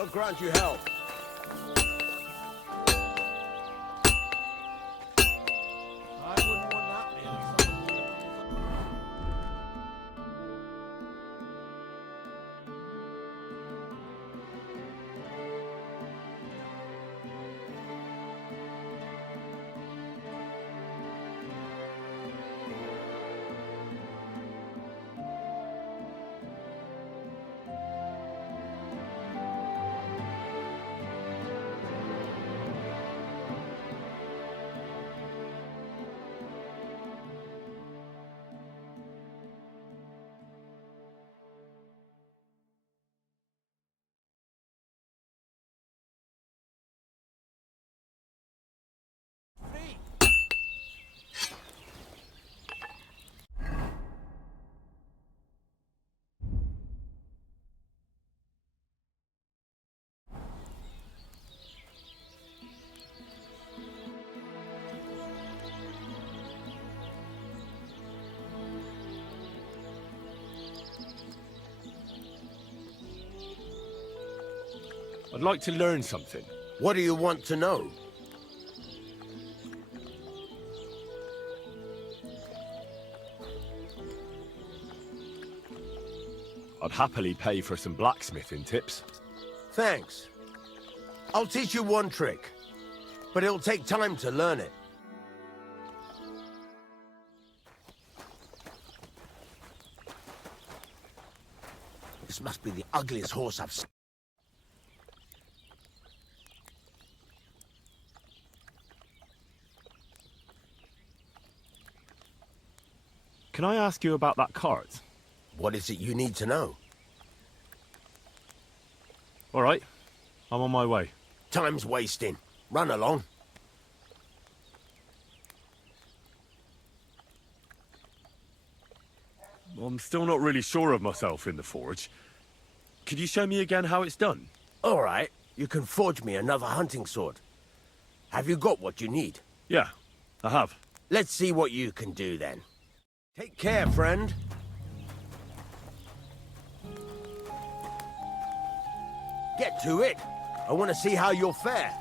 God grant you help. I wouldn't want that meal. I'd like to learn something. What do you want to know? I'd happily pay for some blacksmithing tips. Thanks. I'll teach you one trick, but it'll take time to learn it. This must be the ugliest horse I've seen. Can I ask you about that cart? What is it you need to know? All right, I'm on my way. Time's wasting. Run along. I'm still not really sure of myself in the forge. Could you show me again how it's done? All right, you can forge me another hunting sword. Have you got what you need? Yeah, I have. Let's see what you can do then. Take care, friend. Get to it. I want to see how you'll fare.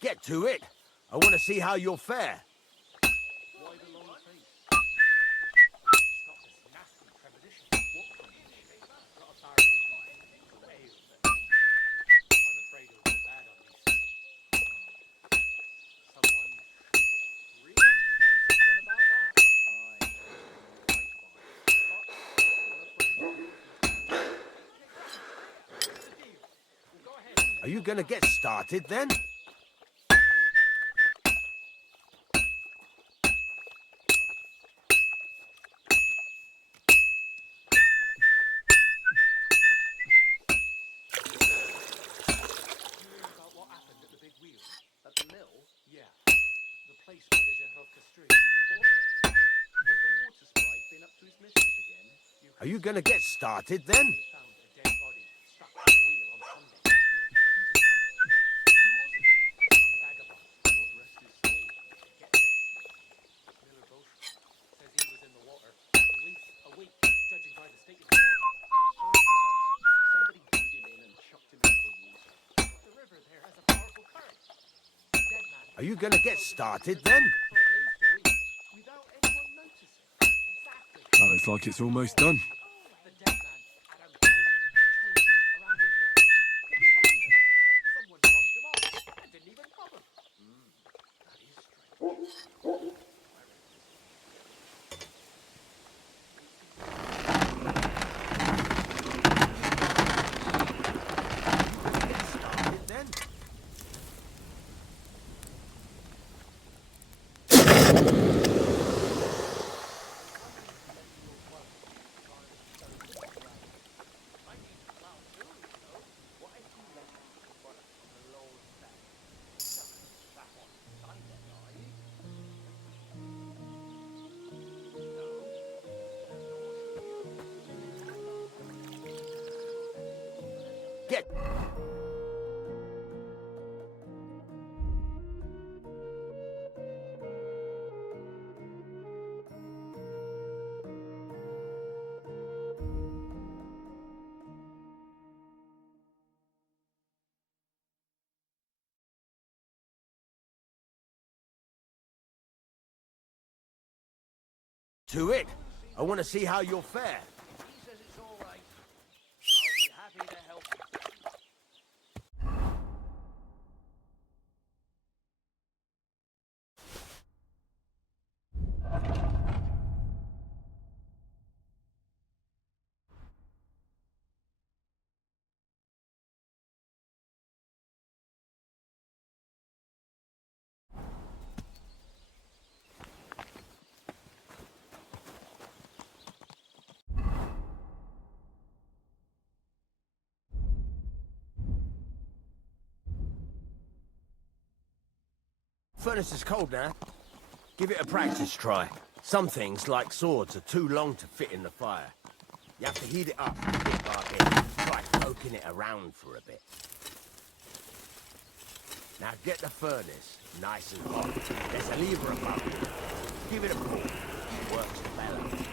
Get to it. I want to see how you'll fare. Are you gonna get started then? Are you gonna get started then? Are you gonna get started then? That looks like it's almost done. Get... To it. I want to see how you'll fare. He says it's all right. I'll be happy to help. Furnace is cold now. Give it a practice try. Some things, like swords, are too long to fit in the fire. You have to heat it up bit by bit. Try poking it around for a bit. Now get the furnace nice and hot. There's a lever above it. Give it a pull. It works better.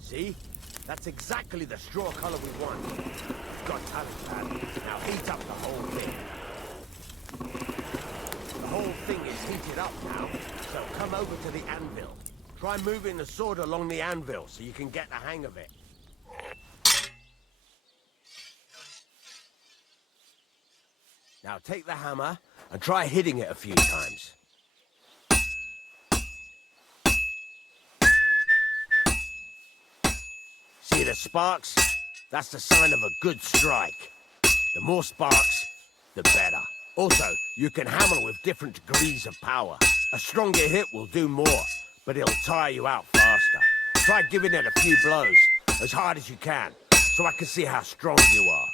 See? That's exactly the straw color we want. Got talent, lad. Now heat up the whole thing. The whole thing is heated up now, so come over to the anvil. Try moving the sword along the anvil so you can get the hang of it. Now take the hammer and try hitting it a few times. See the sparks? That's the sign of a good strike. The more sparks, the better. Also, you can hammer with different degrees of power. A stronger hit will do more, but it'll tire you out faster. Try giving it a few blows, as hard as you can, so I can see how strong you are.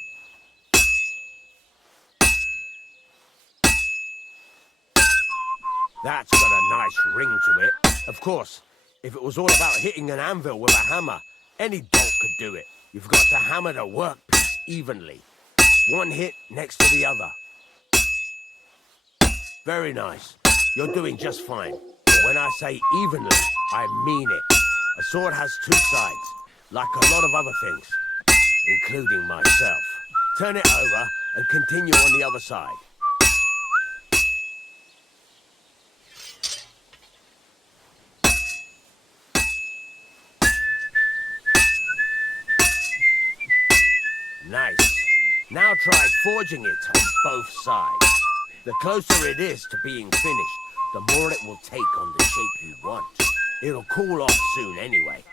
That's got a nice ring to it. Of course, if it was all about hitting an anvil with a hammer, any dolt could do it. You've got to hammer the workpiece evenly. One hit next to the other. Very nice. You're doing just fine. But when I say evenly, I mean it. A sword has two sides, like a lot of other things, including myself. Turn it over and continue on the other side. Nice. Now try forging it on both sides. The closer it is to being finished, the more it will take on the shape you want. It'll cool off soon anyway.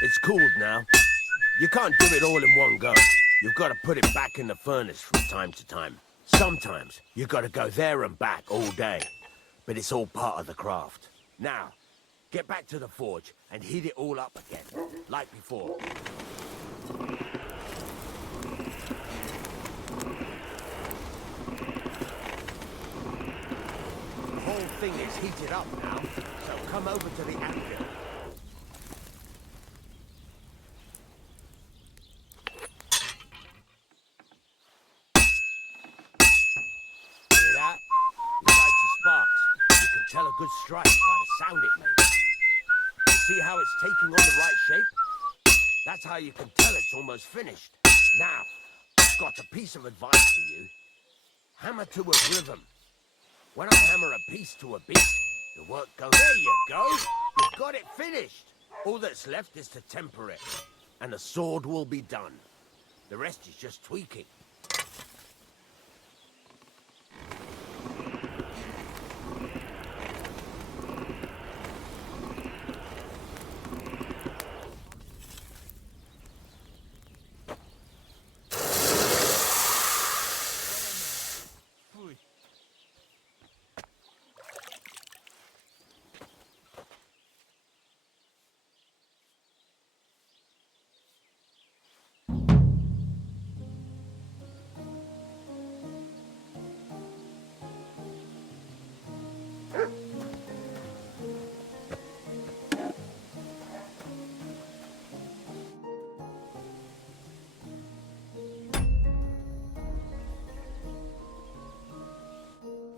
It's cooled now. You can't do it all in one go. You've got to put it back in the furnace from time to time. Sometimes you've got to go there and back all day. But it's all part of the craft. Now, get back to the forge and heat it all up again, like before. whole thing is heated up now, so come over to the anvil. Hear that? Besides the sparks, you can tell a good strike by the sound it makes. See how it's taking on the right shape? That's how you can tell it's almost finished. Now, I've got a piece of advice for you. Hammer to a rhythm. When I hammer a piece to a beat, the work goes. There you go! You've got it finished! All that's left is to temper it, and the sword will be done. The rest is just tweaking.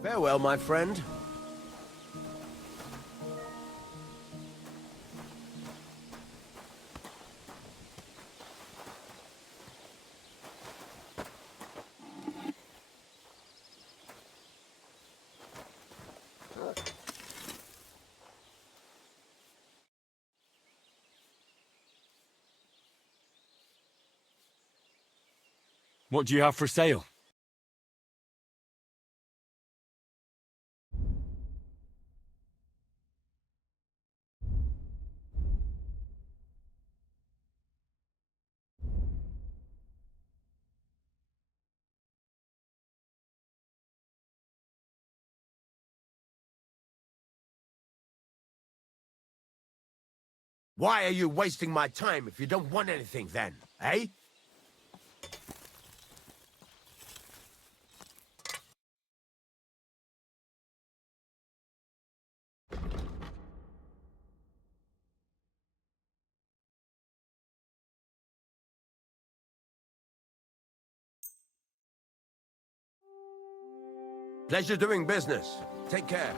Farewell, my friend. What do you have for sale? Why are you wasting my time if you don't want anything then, eh? Pleasure doing business. Take care.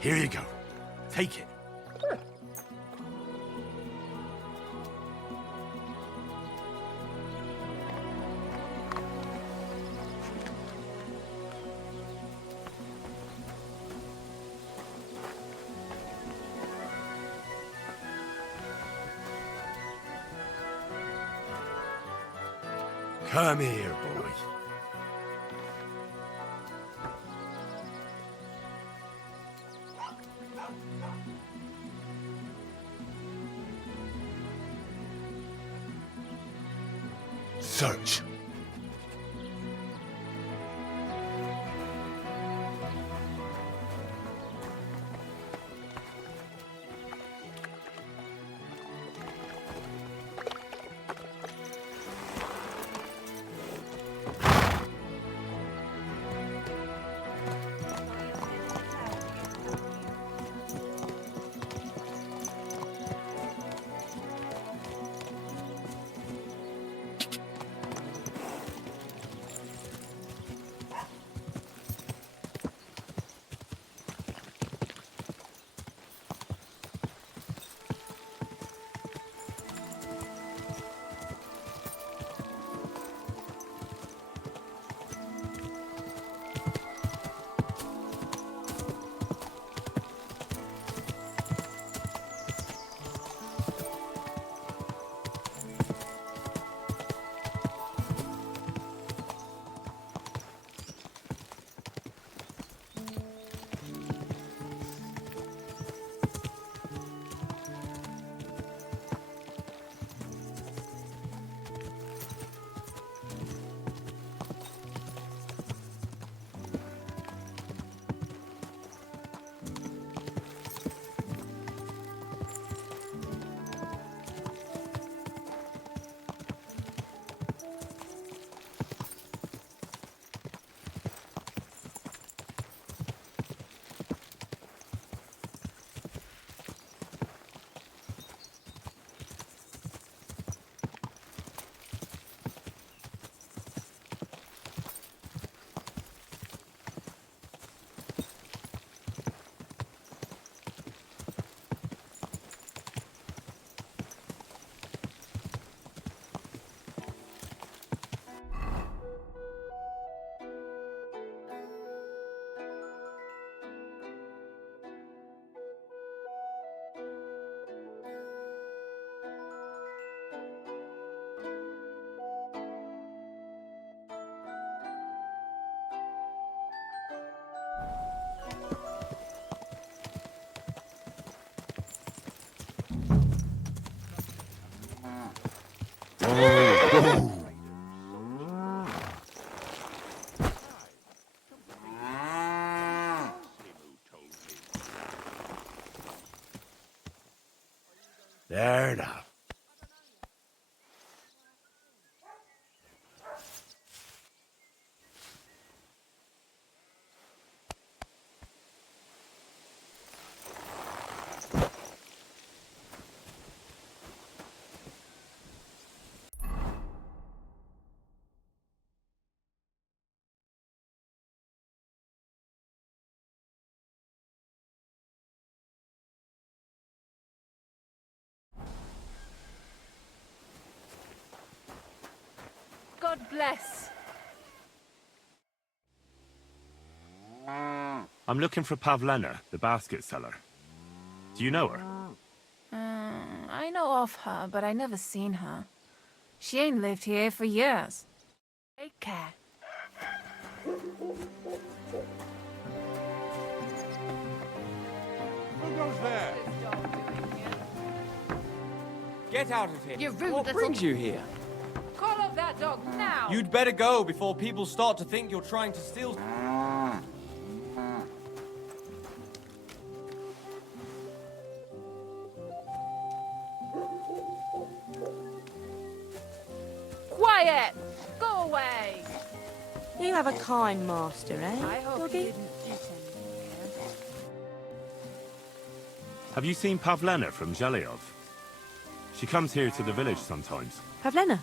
Here you go. Take it. Come here, boy. Search. There now. God bless. I'm looking for Pavlena, the basket seller. Do you know her? I know of her, but I never seen her. She ain't lived here for years. Take care. Who goes there? Get out of here. You rude What little- brings you here? Call off that dog now! You'd better go before people start to think you're trying to steal. Quiet! Go away! You have a kind master, eh, I hope doggy? you didn't eat anything. Have you seen Pavlena from Zhelyov? She comes here to the village sometimes. Pavlena?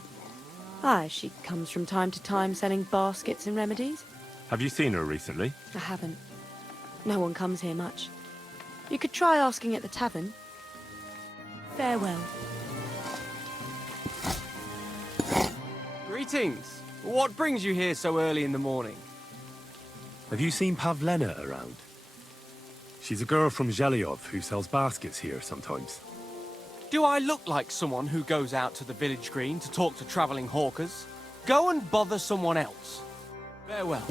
Aye, she comes from time to time selling baskets and remedies. Have you seen her recently? I haven't. No one comes here much. You could try asking at the tavern. Farewell. Greetings. What brings you here so early in the morning? Have you seen Pavlena around? She's a girl from Zhelyov who sells baskets here sometimes. Do I look like someone who goes out to the village green to talk to travelling hawkers? Go and bother someone else. Farewell.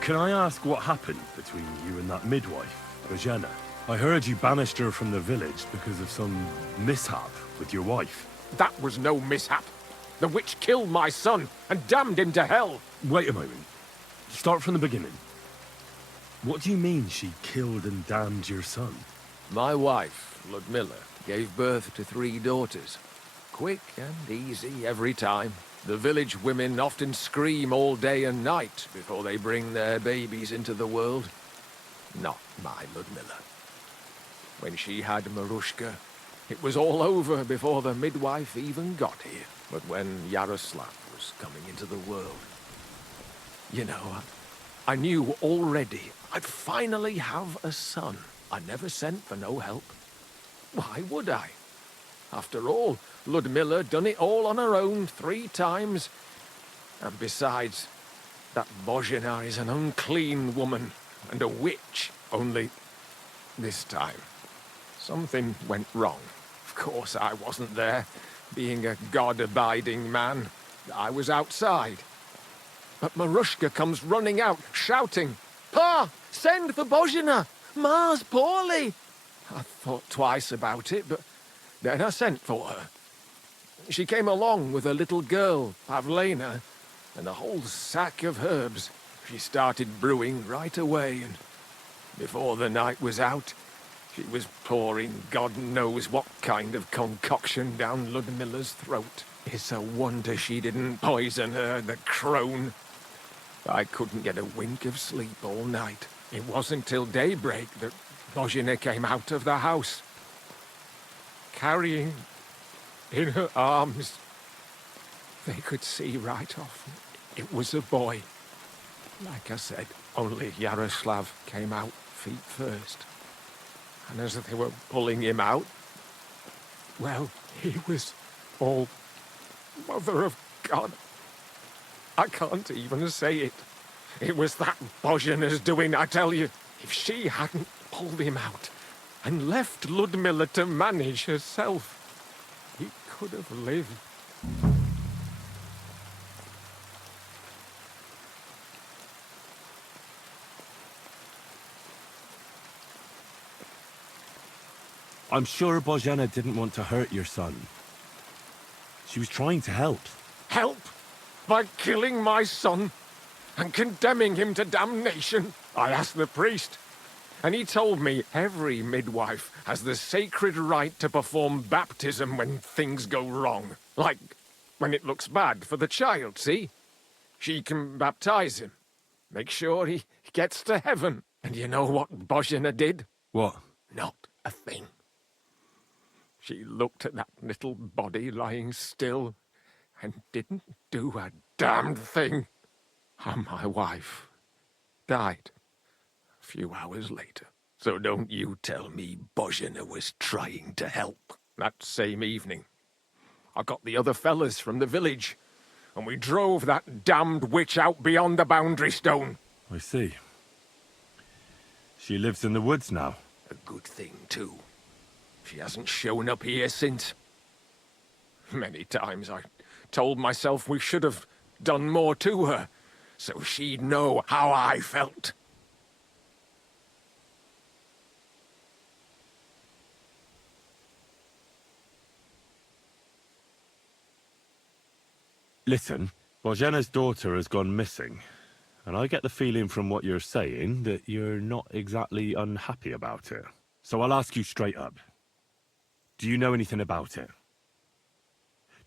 Can I ask what happened between you and that midwife, Pavlena? I heard you banished her from the village because of some mishap with your wife. That was no mishap. The witch killed my son and damned him to hell. Wait a moment. Start from the beginning. What do you mean she killed and damned your son? My wife, Ludmilla, gave birth to 3 daughters. Quick and easy every time. The village women often scream all day and night before they bring their babies into the world. Not my Ludmilla. When she had Marushka, it was all over before the midwife even got here. But when Yaroslav was coming into the world, you know, I knew already I'd finally have a son. I never sent for no help. Why would I? After all, Ludmilla done it all on her own 3 times. And besides, that Bozhena is an unclean woman and a witch. Only this time, something went wrong. Of course, I wasn't there. Being a God-abiding man, I was outside. But Marushka comes running out, shouting, "Pa, send for Bozhena! Ma's poorly!" I thought twice about it, but then I sent for her. She came along with a little girl, Pavlena, and a whole sack of herbs. She started brewing right away, and before the night was out, she was pouring God knows what kind of concoction down Ludmilla's throat. It's a wonder she didn't poison her, the crone. I couldn't get a wink of sleep all night. It wasn't till daybreak that Bozhena came out of the house, carrying in her arms. They could see right off it was a boy. Like I said, only Yaroslav came out feet first. And as they were pulling him out, well, he was all Mother of God. I can't even say it. It was that Bozhena's doing, I tell you. If she hadn't pulled him out and left Ludmilla to manage herself, he could have lived. I'm sure Bozhena didn't want to hurt your son. She was trying to help. Help? By killing my son and condemning him to damnation? I asked the priest, and he told me every midwife has the sacred right to perform baptism when things go wrong. Like when it looks bad for the child, see? She can baptize him, make sure he gets to heaven. And you know what Bozhena did? What? Not a thing. She looked at that little body lying still and didn't do a damned thing. And my wife died a few hours later. So don't you tell me Bozhena was trying to help. That same evening, I got the other fellas from the village, and we drove that damned witch out beyond the boundary stone. I see. She lives in the woods now. A good thing, too. She hasn't shown up here since. Many times I told myself we should have done more to her, so she'd know how I felt. Listen, Božena's daughter has gone missing, and I get the feeling from what you're saying that you're not exactly unhappy about it. So I'll ask you straight up. Do you know anything about it?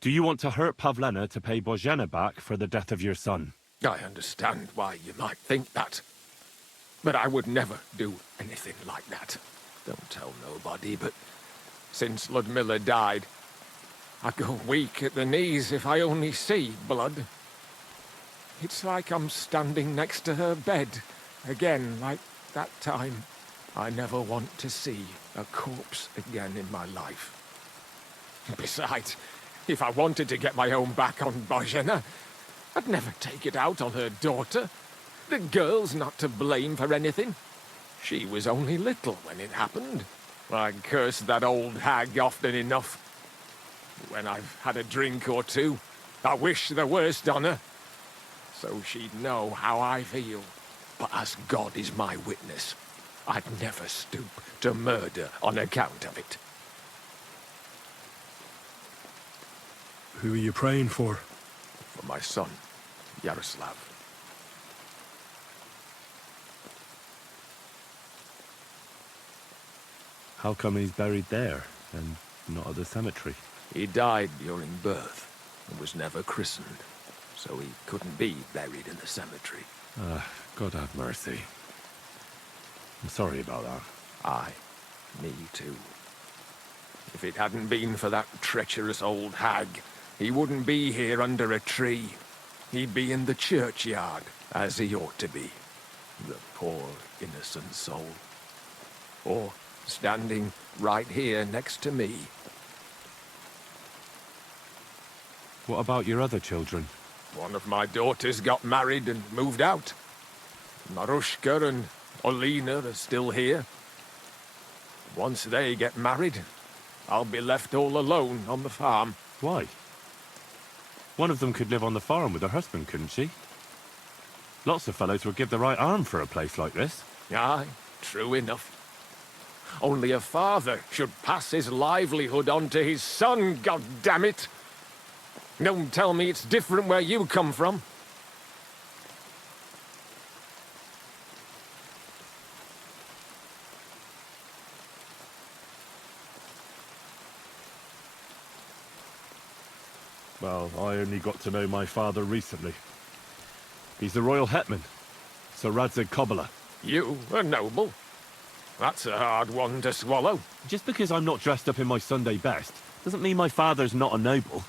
Do you want to hurt Pavlena to pay Bozhena back for the death of your son? I understand why you might think that. But I would never do anything like that. Don't tell nobody, but since Ludmilla died, I go weak at the knees if I only see blood. It's like I'm standing next to her bed, again, like that time. I never want to see a corpse again in my life. Besides, if I wanted to get my own back on Bozhena, I'd never take it out on her daughter. The girl's not to blame for anything. She was only little when it happened. I curse that old hag often enough. When I've had a drink or two, I wish the worst on her, so she'd know how I feel. But as God is my witness, I'd never stoop to murder on account of it. Who are you praying for? For my son, Yaroslav. How come he's buried there, and not at the cemetery? He died during birth and was never christened, so he couldn't be buried in the cemetery. God have mercy. I'm sorry about that. Aye, me too. If it hadn't been for that treacherous old hag, he wouldn't be here under a tree. He'd be in the churchyard, as he ought to be. The poor, innocent soul. Or standing right here next to me. What about your other children? One of my daughters got married and moved out. Marushka and Olina are still here. Once they get married, I'll be left all alone on the farm. Why? One of them could live on the farm with her husband, couldn't she? Lots of fellows would give the right arm for a place like this. Aye, true enough. Only a father should pass his livelihood on to his son, God damn it! Don't tell me it's different where you come from. Well, I only got to know my father recently. He's the royal hetman, Sir Radzig Kobyla. You, a noble? That's a hard one to swallow. Just because I'm not dressed up in my Sunday best, doesn't mean my father's not a noble.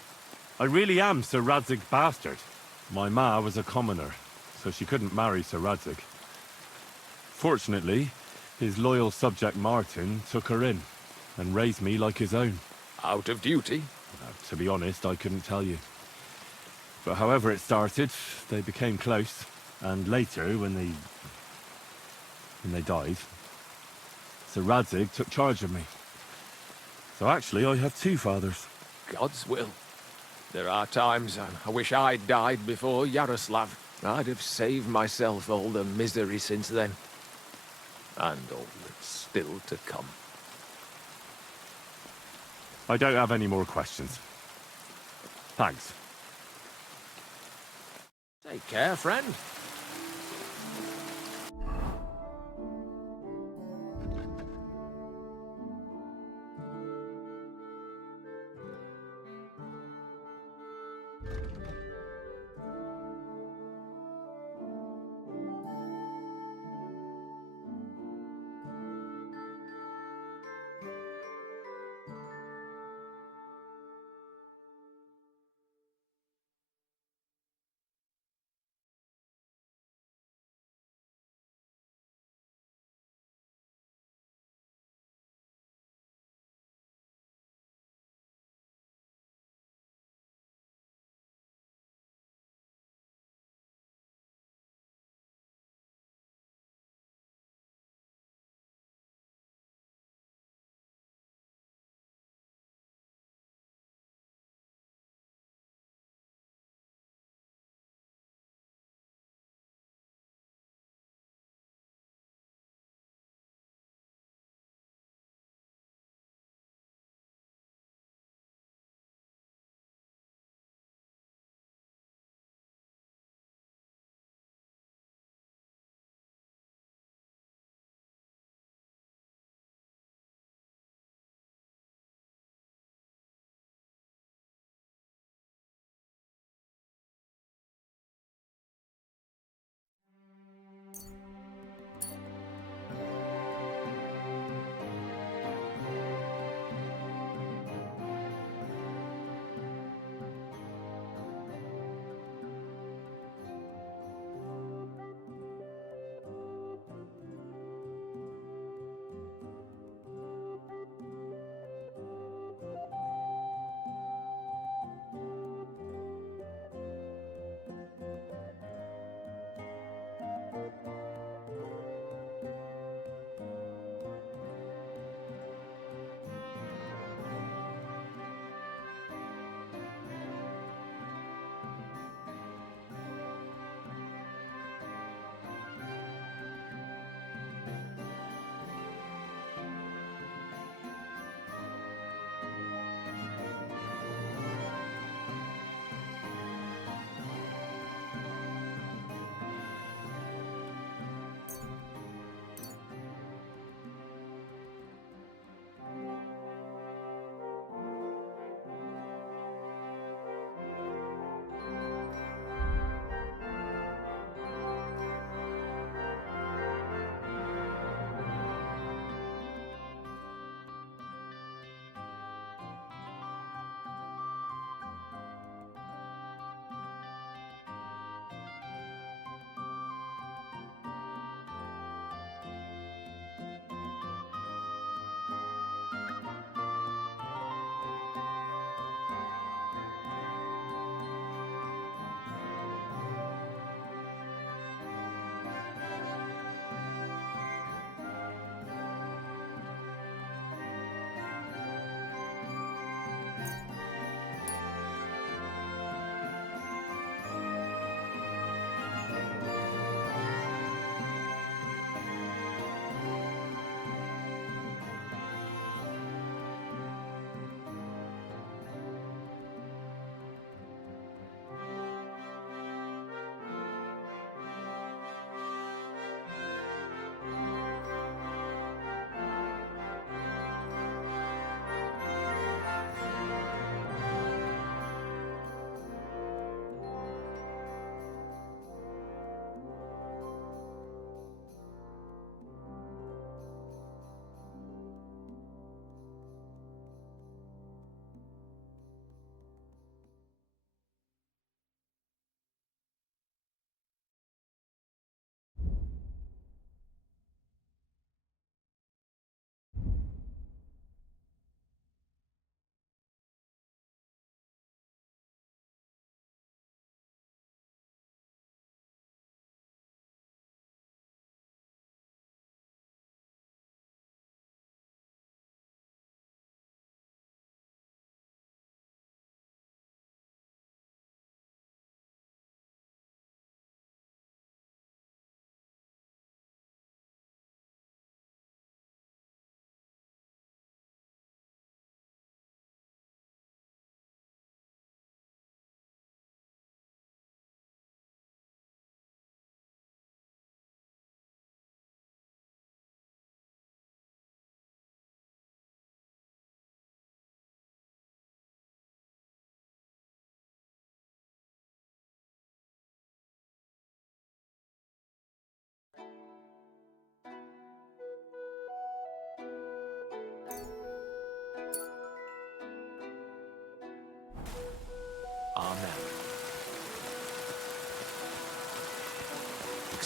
I really am Sir Radzig's bastard. My ma was a commoner, so she couldn't marry Sir Radzig. Fortunately, his loyal subject Martin took her in, and raised me like his own. Out of duty? To be honest, I couldn't tell you. But however it started, they became close, and later, when they died, Sir Radzig took charge of me. So actually, I have two fathers. God's will. There are times I wish I'd died before Yaroslav. I'd have saved myself all the misery since then. And all that's still to come. I don't have any more questions. Thanks. Take care, friend.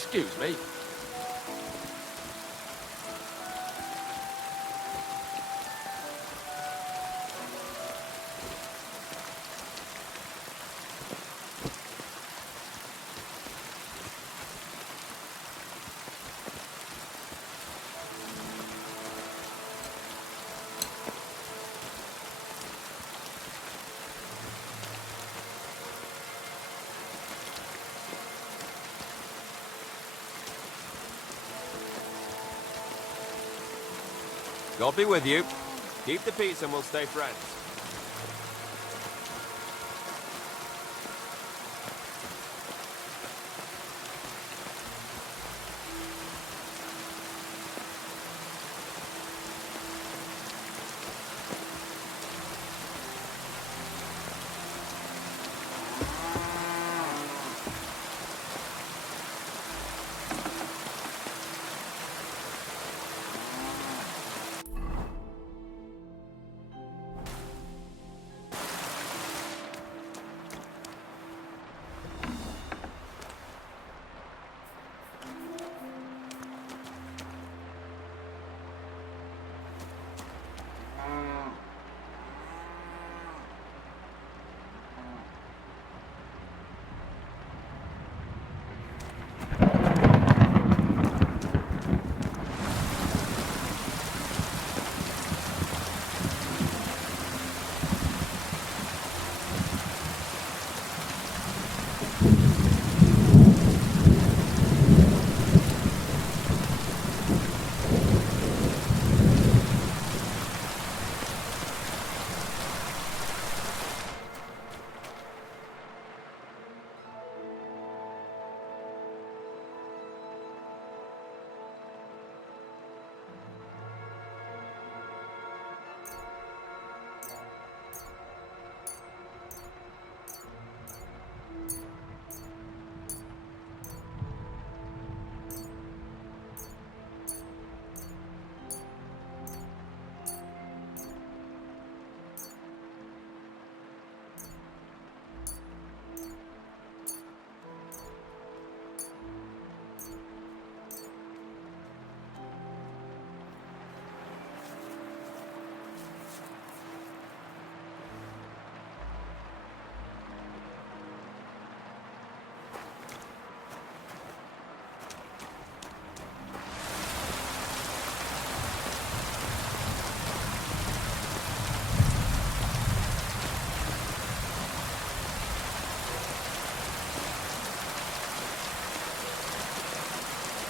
Excuse me. God be with you. Keep the peace and we'll stay friends.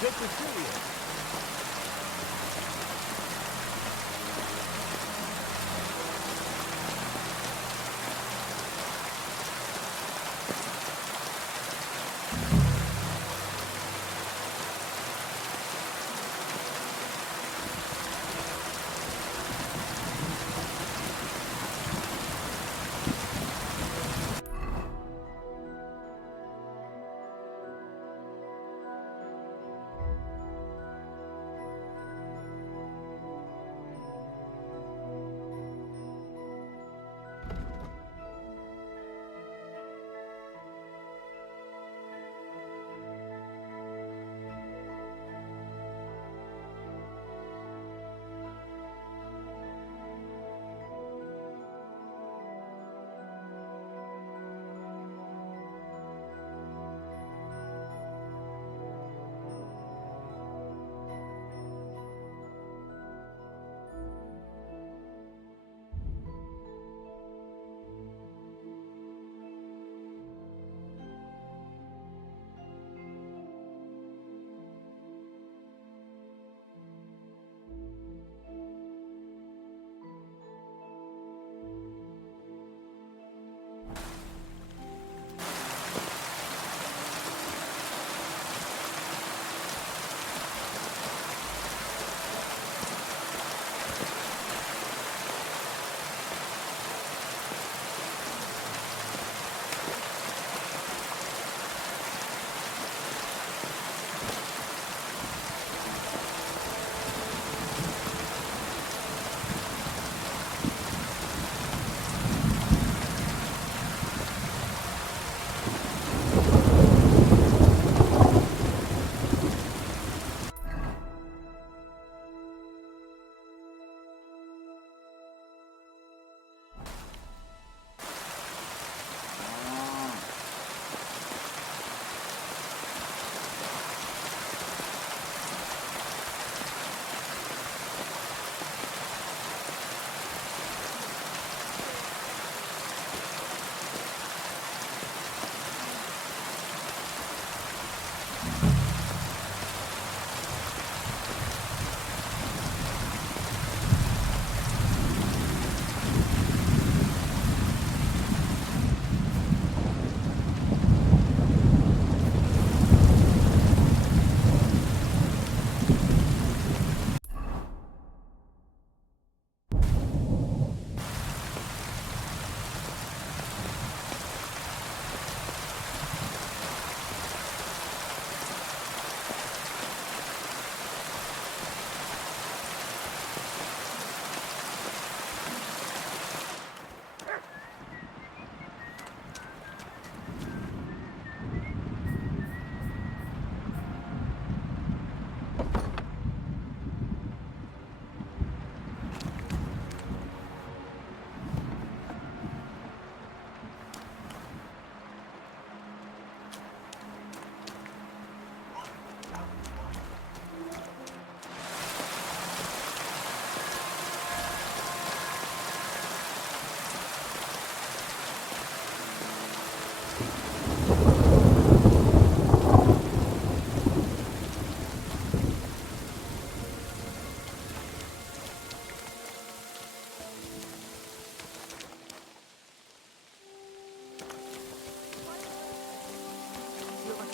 Good to see you.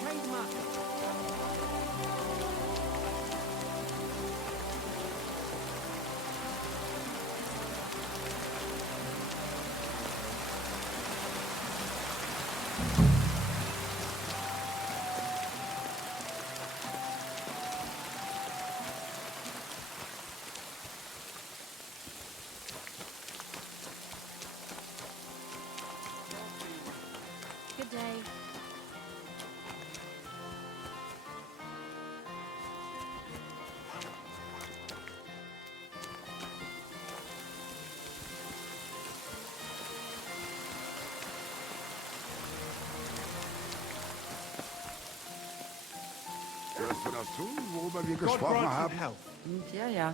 Change market. Good day. Hörst du das zu, worüber wir God gesprochen grant you haben? health. Ja, ja.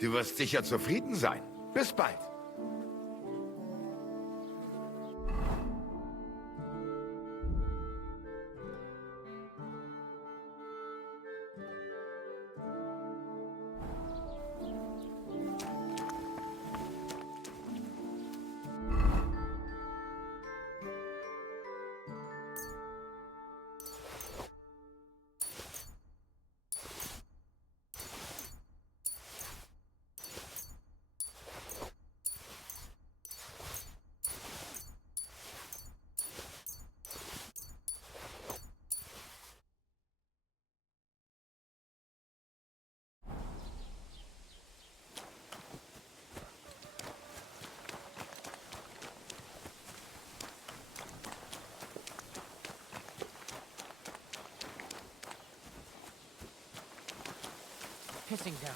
Du wirst sicher zufrieden sein. Bis bald. Pissing down.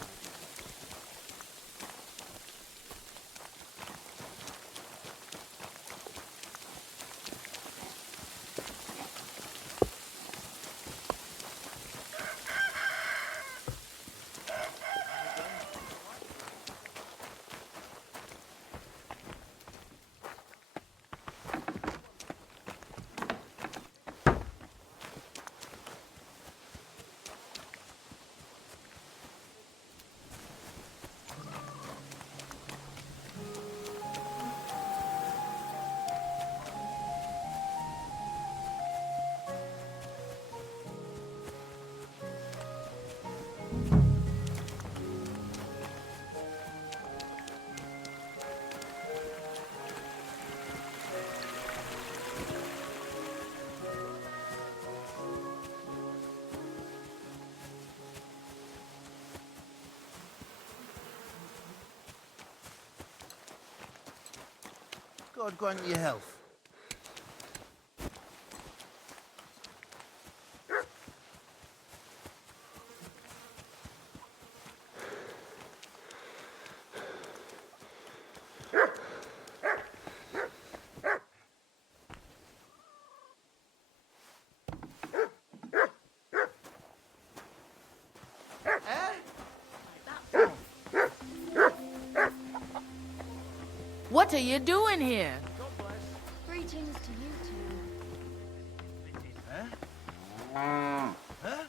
God grant you health. What are you doing here? Greetings to you two. Huh?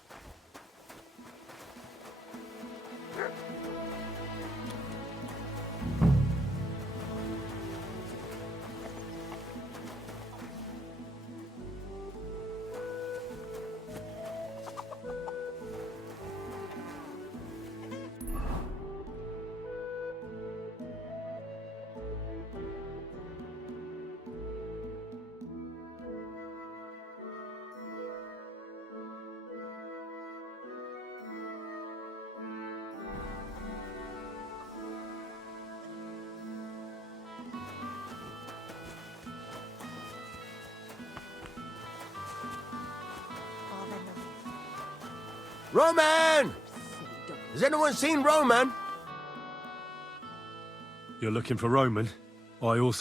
Roman! Has anyone seen Roman? You're looking for Roman? I also